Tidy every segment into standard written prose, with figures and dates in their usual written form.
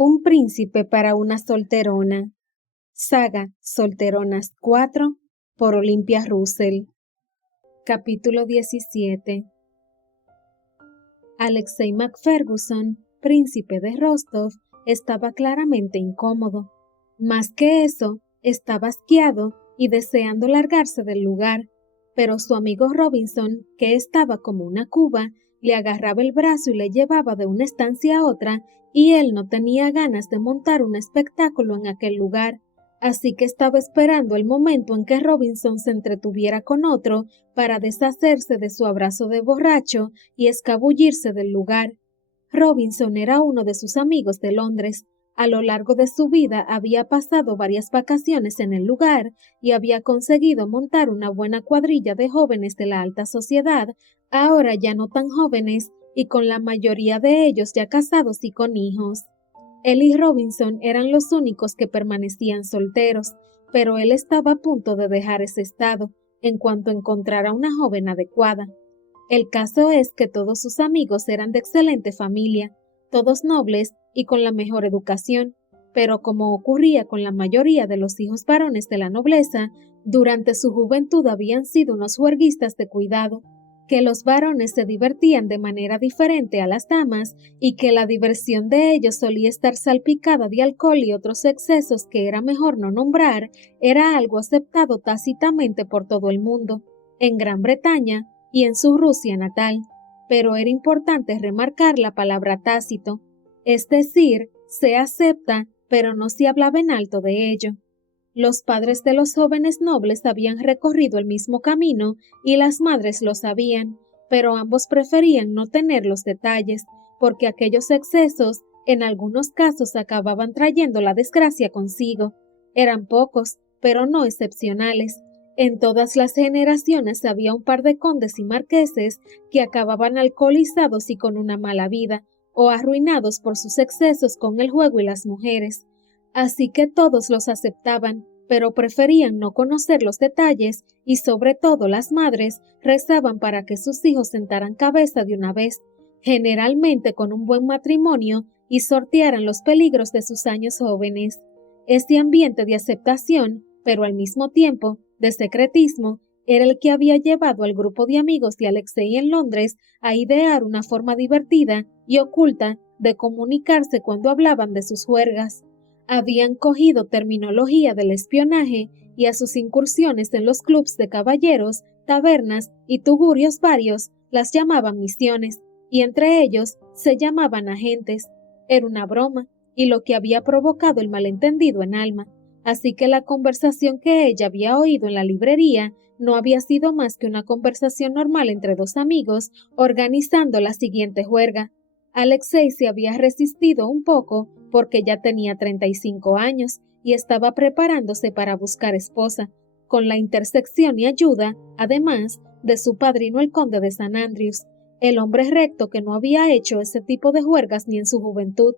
Un príncipe para una solterona. Saga Solteronas 4 por Olympia Russell. Capítulo 17. Alexei McFerguson, príncipe de Rostov, estaba claramente incómodo. Más que eso, estaba asqueado y deseando largarse del lugar, pero su amigo Robinson, que estaba como una cuba, le agarraba el brazo y le llevaba de una estancia a otra, y él no tenía ganas de montar un espectáculo en aquel lugar, así que estaba esperando el momento en que Robinson se entretuviera con otro para deshacerse de su abrazo de borracho y escabullirse del lugar. Robinson era uno de sus amigos de Londres. A lo largo de su vida había pasado varias vacaciones en el lugar y había conseguido montar una buena cuadrilla de jóvenes de la alta sociedad, ahora ya no tan jóvenes, y con la mayoría de ellos ya casados y con hijos. Él y Robinson eran los únicos que permanecían solteros, pero él estaba a punto de dejar ese estado en cuanto encontrara una joven adecuada. El caso es que todos sus amigos eran de excelente familia, todos nobles y con la mejor educación, pero como ocurría con la mayoría de los hijos varones de la nobleza, durante su juventud habían sido unos juerguistas de cuidado, que los varones se divertían de manera diferente a las damas y que la diversión de ellos solía estar salpicada de alcohol y otros excesos que era mejor no nombrar, era algo aceptado tácitamente por todo el mundo. En Gran Bretaña y en su Rusia natal, pero era importante remarcar la palabra tácito, es decir, se acepta, pero no se hablaba en alto de ello. Los padres de los jóvenes nobles habían recorrido el mismo camino y las madres lo sabían, pero ambos preferían no tener los detalles, porque aquellos excesos en algunos casos acababan trayendo la desgracia consigo. Eran pocos, pero no excepcionales. En todas las generaciones había un par de condes y marqueses que acababan alcoholizados y con una mala vida, o arruinados por sus excesos con el juego y las mujeres. Así que todos los aceptaban, pero preferían no conocer los detalles y sobre todo las madres rezaban para que sus hijos sentaran cabeza de una vez, generalmente con un buen matrimonio y sortearan los peligros de sus años jóvenes. Este ambiente de aceptación, pero al mismo tiempo de secretismo, era el que había llevado al grupo de amigos de Alexei en Londres a idear una forma divertida y oculta de comunicarse cuando hablaban de sus juergas. Habían cogido terminología del espionaje y a sus incursiones en los clubs de caballeros, tabernas y tugurios varios las llamaban misiones, y entre ellos se llamaban agentes. Era una broma, y lo que había provocado el malentendido en Alma, así que la conversación que ella había oído en la librería no había sido más que una conversación normal entre dos amigos organizando la siguiente juerga. Alexei se había resistido un poco porque ya tenía 35 años y estaba preparándose para buscar esposa, con la intersección y ayuda, además, de su padrino el conde de St. Andrews, el hombre recto que no había hecho ese tipo de juergas ni en su juventud.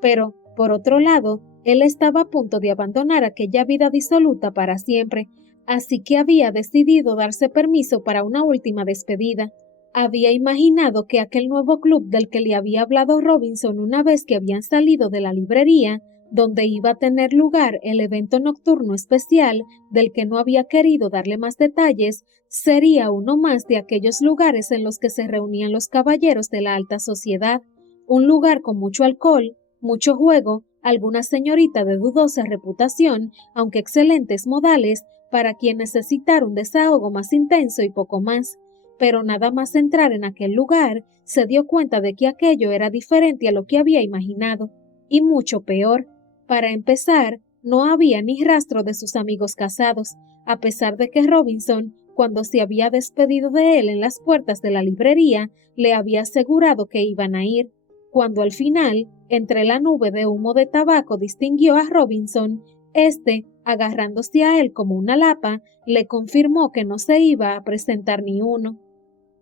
Pero, por otro lado, él estaba a punto de abandonar aquella vida disoluta para siempre, así que había decidido darse permiso para una última despedida. Había imaginado que aquel nuevo club del que le había hablado Robinson una vez que habían salido de la librería, donde iba a tener lugar el evento nocturno especial del que no había querido darle más detalles, sería uno más de aquellos lugares en los que se reunían los caballeros de la alta sociedad, un lugar con mucho alcohol, mucho juego, alguna señorita de dudosa reputación, aunque excelentes modales, para quien necesitara un desahogo más intenso y poco más. Pero nada más entrar en aquel lugar, se dio cuenta de que aquello era diferente a lo que había imaginado, y mucho peor. Para empezar, no había ni rastro de sus amigos casados, a pesar de que Robinson, cuando se había despedido de él en las puertas de la librería, le había asegurado que iban a ir. Cuando al final, entre la nube de humo de tabaco distinguió a Robinson, este, agarrándose a él como una lapa, le confirmó que no se iba a presentar ni uno.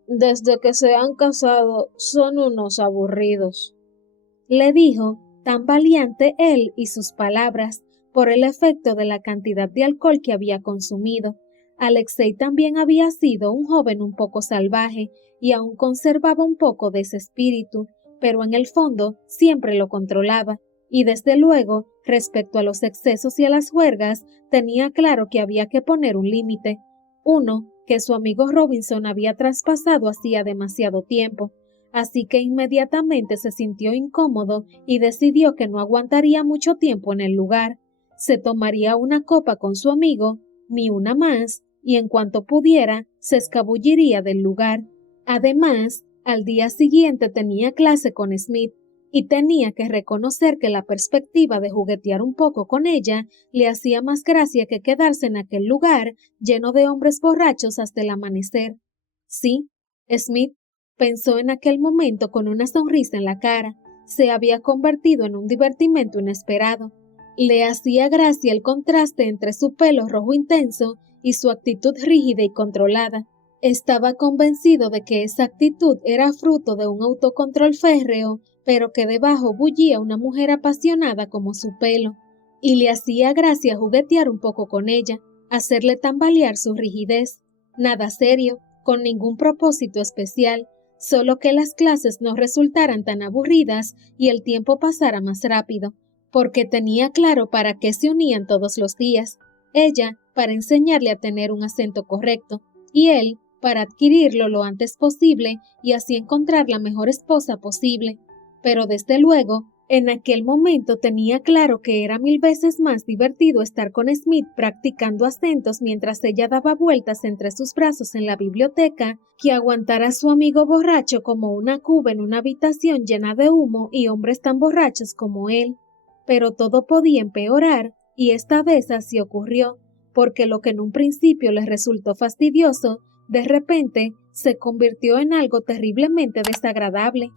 Desde que se han casado son unos aburridos, le dijo, tan valiente él y sus palabras, por el efecto de la cantidad de alcohol que había consumido. Alexei también había sido un joven un poco salvaje y aún conservaba un poco de ese espíritu, pero en el fondo siempre lo controlaba, y desde luego, respecto a los excesos y a las juergas, tenía claro que había que poner un límite, uno que su amigo Robinson había traspasado hacía demasiado tiempo, así que inmediatamente se sintió incómodo y decidió que no aguantaría mucho tiempo en el lugar. Se tomaría una copa con su amigo, ni una más, y en cuanto pudiera, se escabulliría del lugar. Además, al día siguiente tenía clase con Smith, y tenía que reconocer que la perspectiva de juguetear un poco con ella le hacía más gracia que quedarse en aquel lugar lleno de hombres borrachos hasta el amanecer. Sí, Smith pensó en aquel momento con una sonrisa en la cara. Se había convertido en un divertimento inesperado. Le hacía gracia el contraste entre su pelo rojo intenso y su actitud rígida y controlada. Estaba convencido de que esa actitud era fruto de un autocontrol férreo, pero que debajo bullía una mujer apasionada como su pelo, y le hacía gracia juguetear un poco con ella, hacerle tambalear su rigidez. Nada serio, con ningún propósito especial, solo que las clases no resultaran tan aburridas y el tiempo pasara más rápido, porque tenía claro para qué se unían todos los días. Ella, para enseñarle a tener un acento correcto, y él, para adquirirlo lo antes posible y así encontrar la mejor esposa posible. Pero desde luego, en aquel momento tenía claro que era 1000 veces más divertido estar con Smith practicando acentos mientras ella daba vueltas entre sus brazos en la biblioteca que aguantar a su amigo borracho como una cuba en una habitación llena de humo y hombres tan borrachos como él. Pero todo podía empeorar, y esta vez así ocurrió, porque lo que en un principio les resultó fastidioso, de repente se convirtió en algo terriblemente desagradable.